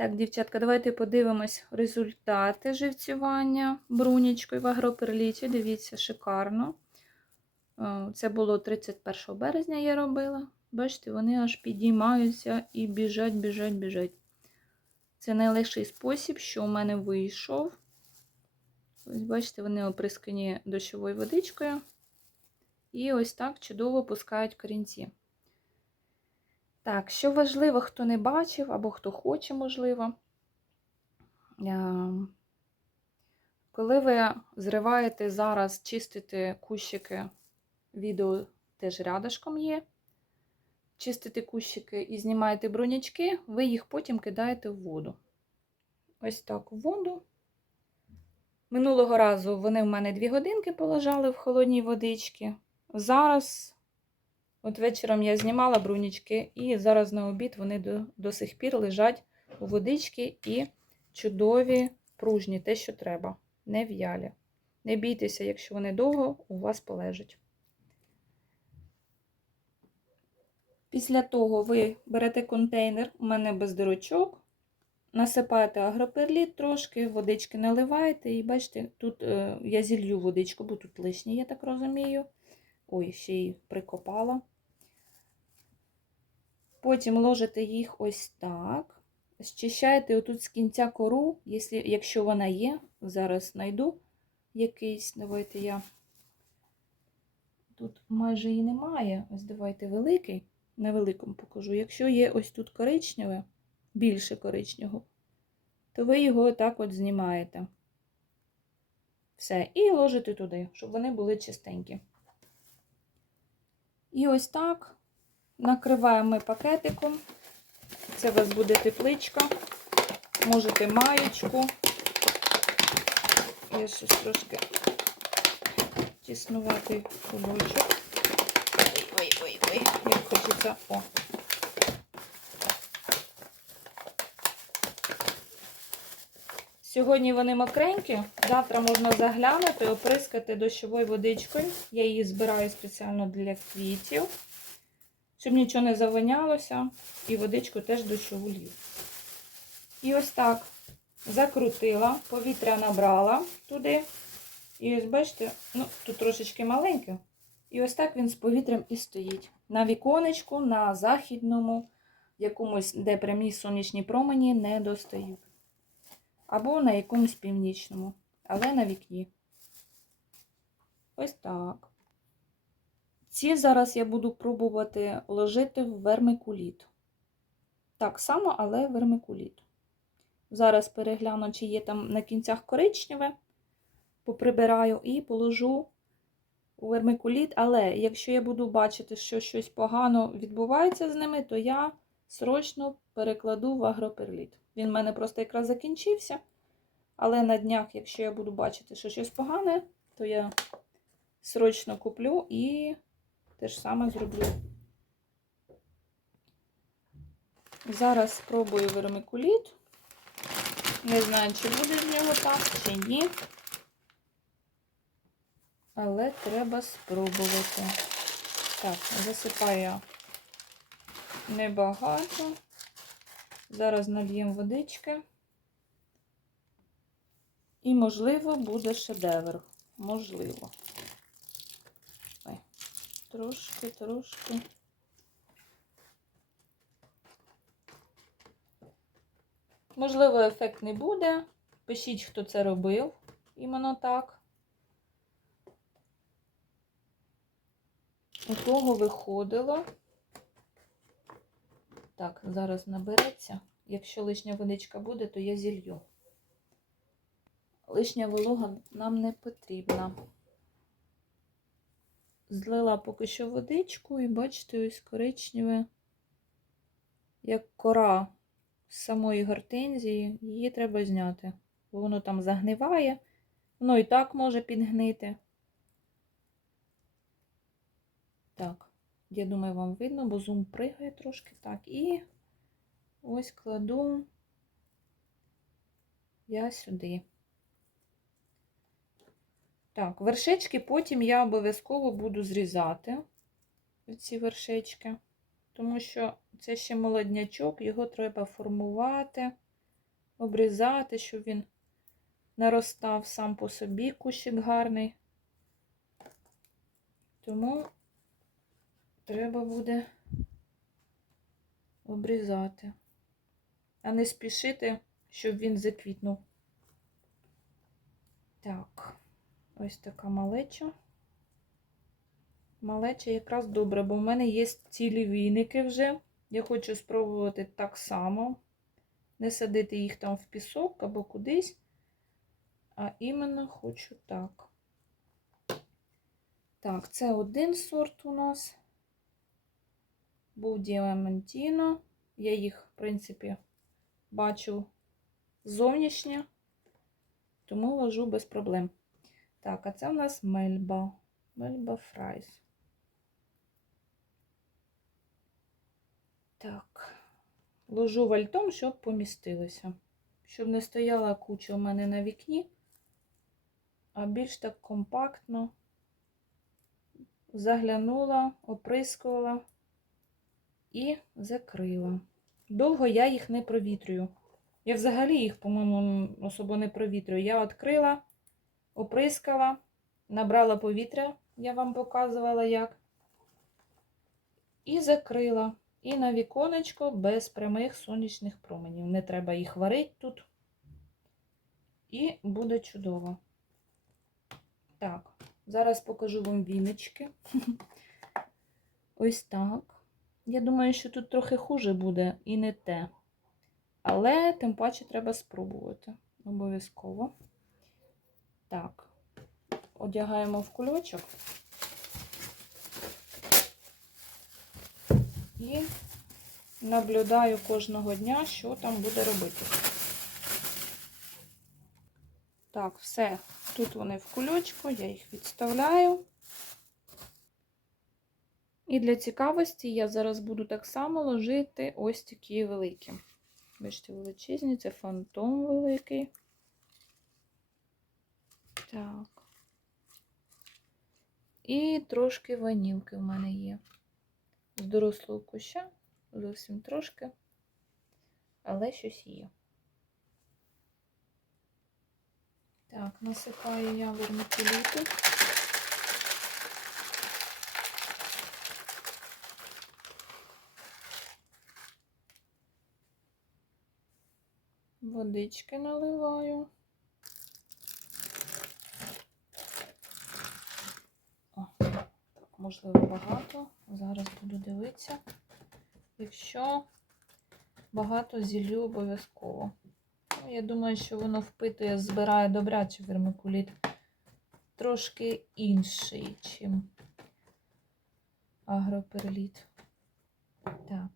Так, дівчатка, давайте подивимось результати живцювання брунічкою в агроперліті. Дивіться, шикарно. Е, Це було 31 березня я робила. Бачите, вони аж підіймаються і біжать, біжать, біжать. Це найлегший спосіб, що у мене вийшов. Ось, бачите, вони оприскані дощовою водичкою. І ось так чудово пускають корінці. Так, що важливо, хто не бачив, або хто хоче, можливо. Е, Коли ви зриваєте зараз, чистите кущики, відео теж рядышком є. Чистите кущики і знімаєте бронячки, ви їх потім кидаєте в воду. Ось так в воду. Минулого разу вони в мене 2 годинки полежали в холодній водичці. Зараз, от вечором я знімала брунічки, і зараз на обід вони до, до сих пір лежать у водичці і чудові, пружні, те, що треба, не в'ялі. Не бійтеся, якщо вони довго у вас полежать. Після того ви берете контейнер, у мене без дирочок, насипаєте агроперліт трошки, водички наливаєте, і бачите, тут е, я зілью водичку, бо тут лишнє, я так розумію. Ой, ще й прикопала. Потім ложите їх ось так. Зчищаєте отут з кінця кору, якщо, вона є. Зараз знайду якийсь. Давайте я. Тут майже її немає. Ось давайте великий. На великому покажу. Якщо є ось тут коричневе, більше коричневого, то ви його отак от знімаєте. Все. І ложите туди, щоб вони були чистенькі. І ось так накриваємо ми пакетиком. Це у вас буде тепличка. Можете маєчку. Я щось трошки тіснувати кулочок. Ой-ой-ой, як хочеться. О. Сьогодні вони мокренькі, завтра можна заглянути, оприскати дощовою водичкою. Я її збираю спеціально для квітів, щоб нічого не завонялося, і водичку теж дощову лью. І ось так закрутила, повітря набрала туди. І ось бачите, ну, тут трошечки маленьке. І ось так він з повітрям і стоїть. На віконечку, на західному, якомусь, де прямі сонячні промені не достають. Або на якомусь північному, але на вікні. Ось так. Ці зараз я буду пробувати ложити в вермикуліт. Так само, але вермикуліт. Зараз перегляну, чи є там на кінцях коричневе, поприбираю і положу у вермикуліт. Але якщо я буду бачити, що щось погано відбувається з ними, то я срочно перекладу в агроперліт. Він в мене просто якраз закінчився. Але на днях, якщо я буду бачити, що щось погане, то я срочно куплю і те ж саме зроблю. Зараз спробую вермикуліт. Не знаю, чи буде з нього так, чи ні. Але треба спробувати. Так, засипаю небагато. Зараз нальємо водички. І, можливо, буде шедевр. Можливо. Ой, трошки, трошки. Можливо, ефект не буде. Пишіть, хто це робив. Іменно так. У кого виходило. Так, зараз набереться. Якщо лишня водичка буде, то я зілью. Лишня волога нам не потрібна. Злила поки що водичку, і бачите, ось коричневе, як кора з самої гортензії, її треба зняти. Бо воно там загниває, воно і так може підгнити. Так, я думаю, вам видно, бо зум пригає трошки. Так, і ось кладу я сюди. Так, вершечки потім я обов'язково буду зрізати ці вершечки, тому що це ще молоднячок, його треба формувати. обрізати, щоб він наростав сам по собі кущик гарний. Тому треба буде обрізати, а не спішити, щоб він заквітнув. Так, ось така малеча. Малеча якраз добре, бо в мене є цілі війники вже. Я хочу спробувати так само. Не садити їх там в пісок або кудись. А іменно хочу так. Так, це один сорт у нас. Був Діамантіно. Я їх, в принципі, бачу зовнішнє, тому ложу без проблем. Так, а це у нас мельба. Мельба Фрайс. Так, ложу вальтом, щоб помістилося. Щоб не стояла куча у мене на вікні, а більш так компактно заглянула, оприскувала і закрила. Довго я їх не провітрюю. Я взагалі їх, по-моєму, особо не провітрюю. Я відкрила, оприскала, набрала повітря, я вам показувала як. І закрила. І на віконечко без прямих сонячних променів. Не треба їх варити тут. І буде чудово. Так, зараз покажу вам віночки. Ось так. Я думаю, що тут трохи хуже буде і не те. Але тим паче треба спробувати. Обов'язково. Так, одягаємо в кульочок. І наблюдаю кожного дня, що там буде робити. Так, все. Тут вони в кульочку, я їх відставляю. І для цікавості я зараз буду так само ложити ось такі великі. Бачите, величезні, це фантом великий. Так. І трошки ванілки в мене є. З дорослого куща, зовсім трошки, але щось є. Так, насипаю я вермикуліту. Водички наливаю. О, так, можливо, багато. Зараз буду дивитися. Якщо багато зіллю обов'язково. Ну, я думаю, що воно впитує, збирає добрячий вермикуліт. Трошки інший, чим агроперліт. Так.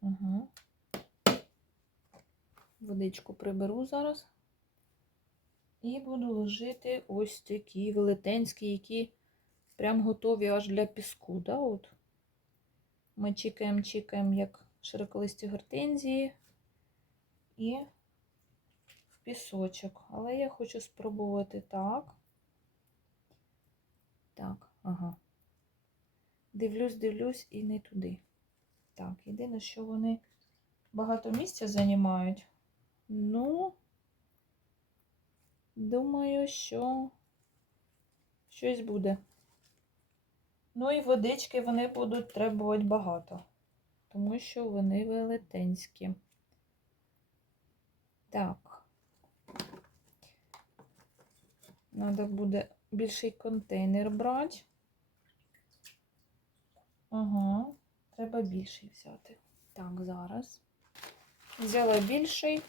Угу. Водичку приберу зараз. І буду ложити ось такі велетенські, які прям готові аж для піску. Да? От. Ми чікаємо, чікаємо, як широколисті гортензії і в пісочок. Але я хочу спробувати так. Так, ага. Дивлюсь, дивлюсь і не туди. Так, єдине, що вони багато місця займають. Ну, думаю, що щось буде. Ну і водички вони будуть требувати багато, тому що вони велетенські. Так. Треба буде більший контейнер брати. Ага, треба більший взяти. Так, зараз. Взяла більший.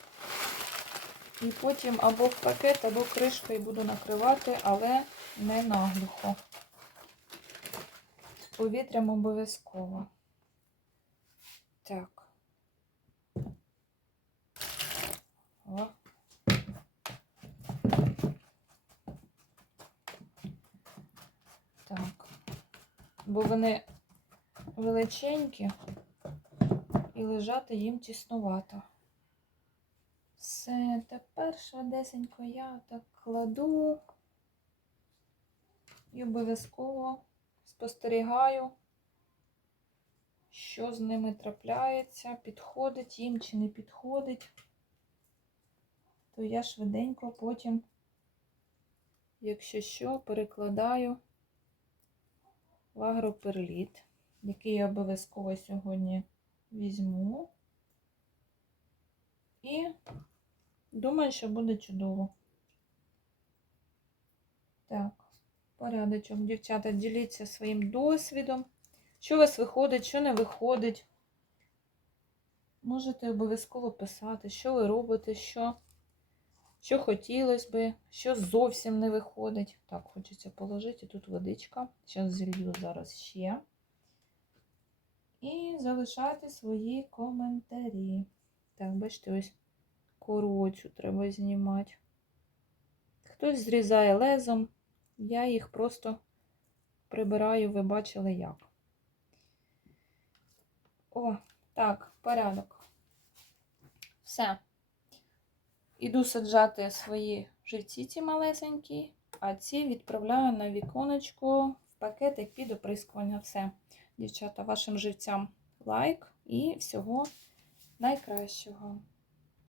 І потім або в пакет, або кришкою буду накривати, але не наглухо. З повітрям обов'язково. Так. О. Так. Бо вони величенькі і лежати їм тіснувато. Все, тепер швидесенько я так кладу і обов'язково спостерігаю, що з ними трапляється, підходить їм чи не підходить. то я швиденько потім, якщо що, перекладаю в агроперліт, який я обов'язково сьогодні візьму. І думаю, що буде чудово. Так, порядочок, дівчата, діліться своїм досвідом. Що у вас виходить, що не виходить. Можете обов'язково писати, що ви робите, що, що хотілося би, що зовсім не виходить. Так, хочеться положити тут водичка. Зараз зілью зараз ще. І залишайте свої коментарі. Так, бачите, ось кору цю треба знімати. Хтось зрізає лезом, я їх просто прибираю, ви бачили як. О, так, порядок. Все. Іду саджати свої живці ці малесенькі, а ці відправляю на віконечко в пакетик під оприскування. Все. Дівчата, вашим живцям лайк і всього найкращого.